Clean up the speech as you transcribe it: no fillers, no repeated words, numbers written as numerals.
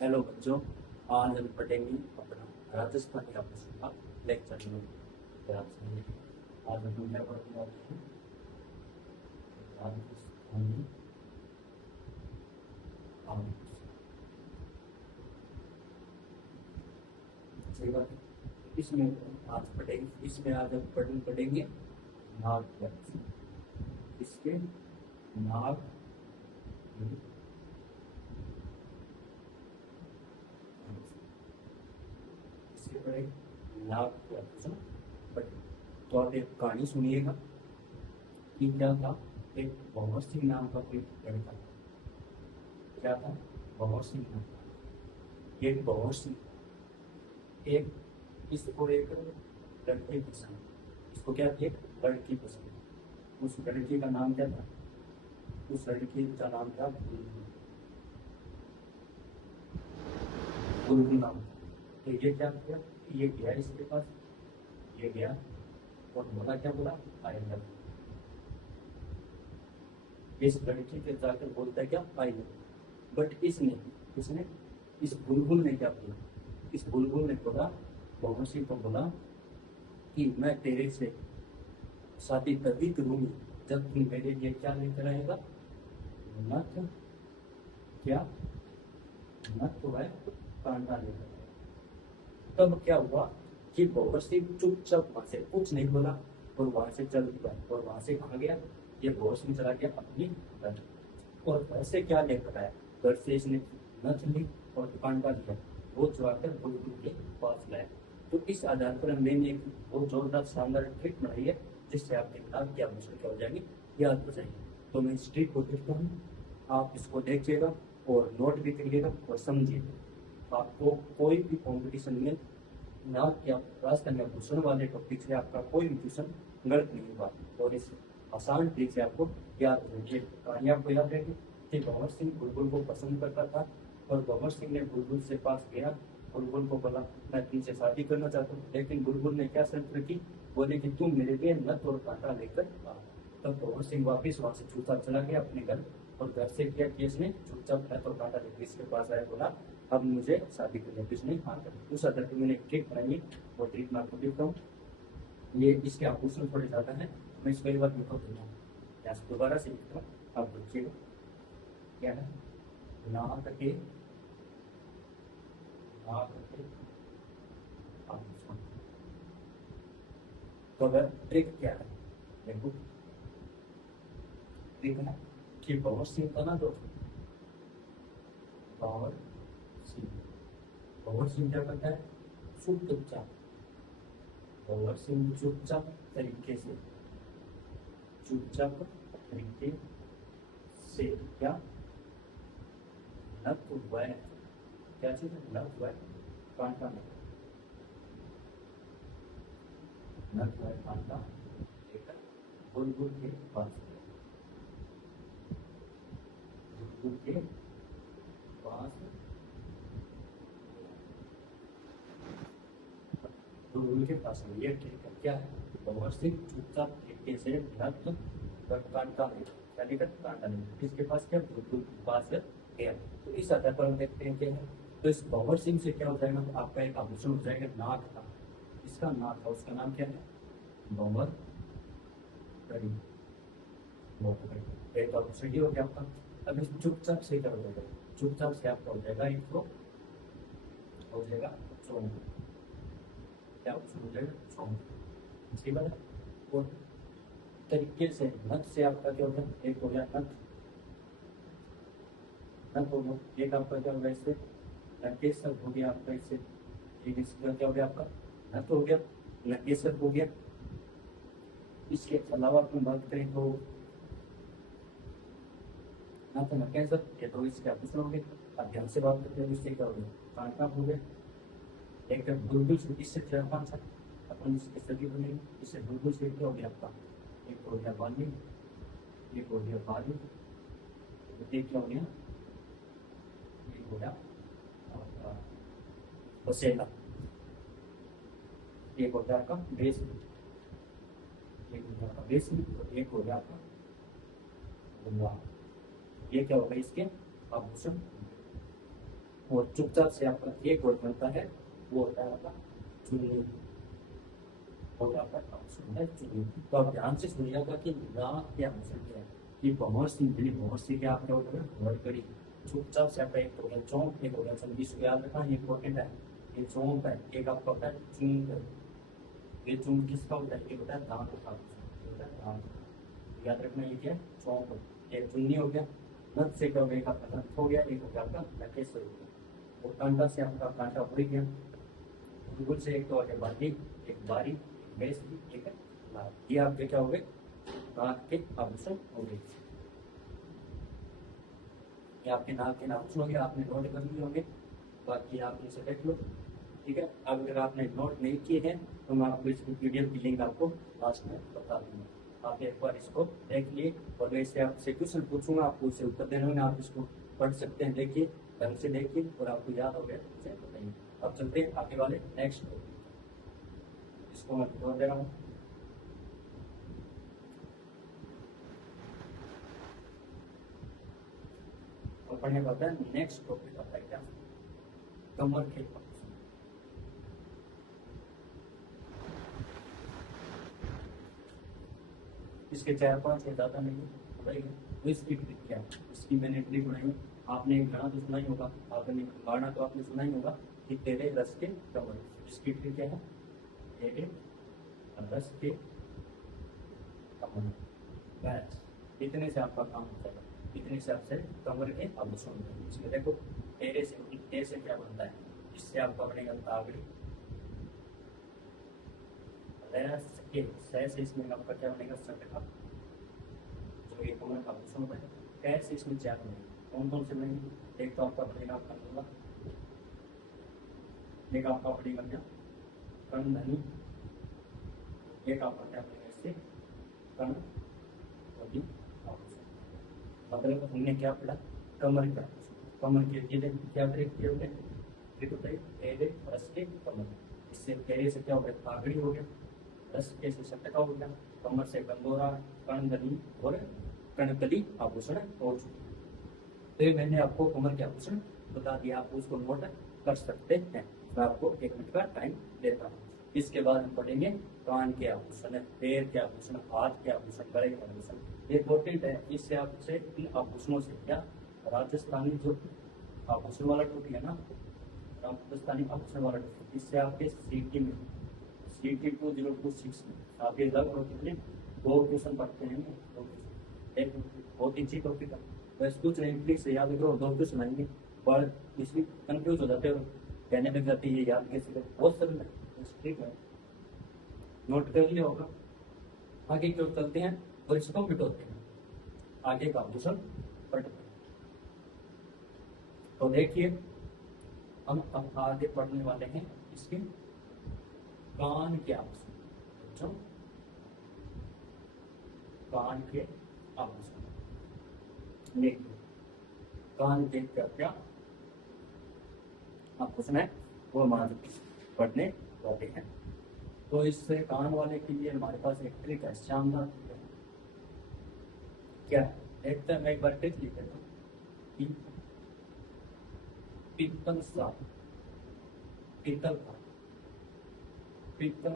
Hello बच्चों, आज हम पढ़ेंगे अपना राजस्थानी आभूषण का लेक्चर में। राजस्थानी आज हम क्या पढ़ने वाले हैं? राजस्थानी आभूषण। सही बात है। इसमें आज हम पढ़ेंगे नाग वंश। इसके नाग इसके पढ़ेंगे नाग वंश। बट तो आप एक कहानी सुनिएगा कि क्या था। एक भंवर सिंह नाम का कोई लड़का था। क्या था? भंवर सिंह नाम का एक भंवर सिंह। एक इसको एक लड़की पसंद। इसको क्या थी? एक लड़की पसंद। उस लड़की का नाम क्या था? उस लड़की का नाम था बुलबुल। बुलबुल नाम था। तो ये क्या किया? ये गया इसके पास। ये गया और बोला, क्या बोला? I love. इस लड़की के जाकर बोलता है क्या? I love. बट इसने इसने इस बुलबुल ने क्या बोला? इस बुलबुल ने बोला, भंवर सिंह को बोला कि मैं तेरे से शादी तभी करूंगी जब तुम मेरे लिए क्या लेकर आएगा? नथ। क्या? नथ तो है, कांटा लेकर आएगा। तब क्या हुआ कि भंवर सिंह चुपचाप वहां से कुछ नहीं बोला और वहां से चल दिया। और वहां से कहा गया? ये भंवर सिंह चला गया अपनी घर। और घर से क्या लेकर आया? घर से इसने नथ ली और कांटा लिया। वो चुराकर बुलबुल के पास लाया। तो इस आधार पर मैंने एक बहुत जोरदार शानदार ट्रिक बनाई है, जिससे आपके किताब की आभूषण क्या हो जाएगी? याद हो जाएगी। तो मैं इस ट्रिक को देखता हूँ, आप इसको देखिएगा और नोट भी करिएगा और समझिएगा। आपको कोई भी कॉम्पिटिशन में ना कि आप राजस्थानी आभूषण वाले टॉपिक से आपका कोई भी क्वेश्चन गलत नहीं हुआ। और इस आसान ट्रिक से आपको याद रहेगी। कहानी आपको याद रहेगी कि भंवर सिंह बुलबुल को पसंद करता था और भंवर सिंह ने बुलबुल से पास गया। बुलबुल को बोला, मैं तुमसे शादी करना चाहता हूँ। लेकिन बुलबुल ने क्या शर्त रखी? बोले कि तुम मेरे लिए नथ और कांटा लेकर आ। तब भंवर सिंह वापिस वहां से चुपचाप चला गया अपने घर। और घर से किया कि इसने चुपचाप नथ और कांटा लेकर इसके पास आया, बोला अब मुझे शादी करने की। उसने हाँ कर। उस आधार पर मैंने एक ट्रिक बनाई है, वो ट्रिक मैं आपको देखता हूँ। ये इसके आभूषण थोड़े ज्यादा है, मैं इसको एक बार लिखा दूंगा। यहाँ से दोबारा से लिखता हूँ, आप देखिएगा। क्या है? नाक के नाक के आभूषण। तो अगर ट्रिक क्या है? देखो, ट्रिक है कि भंवर सिंह का ना दो। भंवर सिंह भंवर सिंह क्या करता है? चुपचाप। भंवर सिंह चुपचाप तरीके से चुपचाप तरीके से क्या नथ हुआ है? क्या चीज है? नथ हुआ है, कांटा नहीं। नथ हुआ है, कांटा लेकर बुलबुल के पास गया। बुलबुल के पास बुलबुल के पास में ये ठीक है। क्या है? भंवर सिंह चुपचाप तरीके से नथ और कांटा नहीं, क्या लेकर? कांटा नहीं। किसके पास गया? बुलबुल के पास गया। तो इस आधार पर हम देखते हैं क्या है। तो इस भंवर सिंह से क्या हो जाएगा? तो आपका एक आभूषण हो जाएगा नाक का। इसका नाक था, उसका नाम क्या है? भंवर कड़ी। एक आभूषण ये हो गया आपका। अब इस चुपचाप से क्या हो जाएगा? चुपचाप से आपका हो जाएगा एक तो हो जाएगा चौंक। क्या आभूषण हो जाएगा? चौंक। सही बात है। और तरीके से नथ से आपका क्या हो गया? एक हो गया नथ। नथ हो गया। एक आपका क्या होगा? इससे नकेसर हो गया आपका। इससे एक इसका क्या हो गया? आपका नथ हो गया, नकेसर हो गया। इसके अलावा अपन बात करें तो नथ नकेसर ये तो इसके आभूषण हो गए। अब ध्यान से बात करते हैं, इससे क्या हो गया? कांटा हो गया। एक बुलबुल से इससे चार पांच है, अपन इसकी सभी बनेगी। इससे बुलबुल से क्या हो गया आपका? एक हो गया बाली, एक हो गया बाली, एक क्या हो गया? एक हो गया आपका बसेला। एक हो गया आपका बेस, एक हो गया आपका बेस और एक हो गया आपका गुंगा। ये क्या होगा? इसके आभूषण। और चुपचाप से आपका एक वर्ड बनता है, वो होता है आपका चुन्नी, और आपका ऑप्शन है चुन्नी। तो आप ध्यान से सुनिएगा कि ना क्या आंसर क्या है, कि बहुमर्सी क्या आपने वर्ड करी। चुपचाप से आपका एक हो गया चौंक, एक हो गया चुन्नी। इसको याद रखना, ये इंपॉर्टेंट है। ये चौंक है, एक आपका होता है चुंग। ये चुंग किसका होता है? ये होता है दांत का, ये होता है दांत। याद रखना, ये क्या है? चौंक। एक चुन्नी हो गया, नथ से क्या हो गया? एक आपका नथ हो गया, एक हो गया आपका नकेश हो गया। और कांटा से आपका कांटा उड़ गया। बिल्कुल से एक तो हो गया बारी, एक बारी, एक बेसरी, एक लाल। ये आपके क्या हो गए? नाक के आभूषण हो गए। ये आपके नाक के आभूषण हो गए, आपने नोट कर लिए होंगे, बाकी आप इसे देख लो। ठीक है, अगर आपने नोट नहीं किए हैं तो मैं आपको इसकी पीडीएफ की लिंक आपको लास्ट में बता दूंगा। आप एक बार इसको देख लिए, और वैसे आपसे क्वेश्चन पूछूंगा, आपको उससे उत्तर देने में आप इसको पढ़ सकते हैं। देखिए, ढंग से देखिए, और आपको याद हो गया तो मुझे बताइए। अब चलते हैं आगे वाले नेक्स्ट टॉपिक। इसको मैं बता दे रहा हूँ। और पढ़ने का होता है नेक्स्ट टॉपिक आता है क्या? कमर के आभूषण। इसके 4-5 ज्यादा नहीं बताइए। तो इसकी ट्रिक क्या है? इसकी मैंने ट्रिक बनाई है। आपने एक गाना तो सुना ही होगा, आपने गाना तो आपने सुना ही होगा कि तेरे रस के कमर। इसकी ट्रिक क्या है? तेरे रस के कमर। बस इतने से आपका काम हो जाएगा, इतने से आपसे कमर के आभूषण हो जाएंगे। इसमें देखो, तेरे से क्या बनता है? इससे आपका बनेगा तागड़ी। सह से इसमें आपका क्या बनेगा? सटका, जो एक कमर का आभूषण होता है। कैसे इसमें 4 बनेंगे, कौन कौन से बनेंगे? एक तो आपका बनेगा आपका लोला, एक आपका बनेगा क्या? कर्णधनी, एक आपका क्या बनेगा इससे? कर्ण और आभूषण। मतलब हमने क्या पढ़ा? कमर का आभूषण। कमर के लिए क्या किए होंगे? एक होता है तेरे रस के कमर। इससे तेरे से क्या हो गया? पागड़ी हो गया। रस के से सटका हो गया। कमर से कंदोरा, कर्णधनी और कणकली आभूषण हो चुके। तो ये मैंने आपको कमर के आभूषण बता दिया, आप उसको नोट कर सकते हैं। मैं आपको 1 मिनट का टाइम देता हूँ। इसके बाद हम पढ़ेंगे कान के आभूषण, पैर के आभूषण, हाथ के आभूषण, गले के आभूषण। ये इंपॉर्टेंट है। इससे आपसे इन आभूषणों से क्या, राजस्थानी जो आभूषण वाला टोपी है ना, राजस्थानी आभूषण वाला टोपी, इससे आपके सीटी में, सीटी 2026 में आपके लगभग कितने 2 क्वेश्चन पढ़ते हैं। 2 क्वेश्चन, एक बहुत ईजी टॉपिक है। बस कुछ नहीं, ट्रिक से याद करो, 2 क्वेश्चन आएंगे। पर इसमें कंफ्यूज हो जाते हो, कहने लग जाती है याद कैसे करो, बहुत सरल है। बस ठीक है, नोट कर लिया होगा। आगे की ओर चलते हैं और इसको मिटाते हैं। आगे का आभूषण पढ़ते हैं। तो देखिए, हम अब आगे पढ़ने वाले हैं इसके कान के आभूषण। बच्चों, कान के आभूषण देखिए, कान के क्या क्या आभूषण है वो हमारे पढ़ने वाले हैं। तो इससे कान वाले के लिए हमारे पास एक ट्रिक है, शानदार ट्रिक है। क्या है? देखते हैं, मैं एक बार ट्रिक लिख देता हूँ कि पीतल सा, पीतल का, पीतल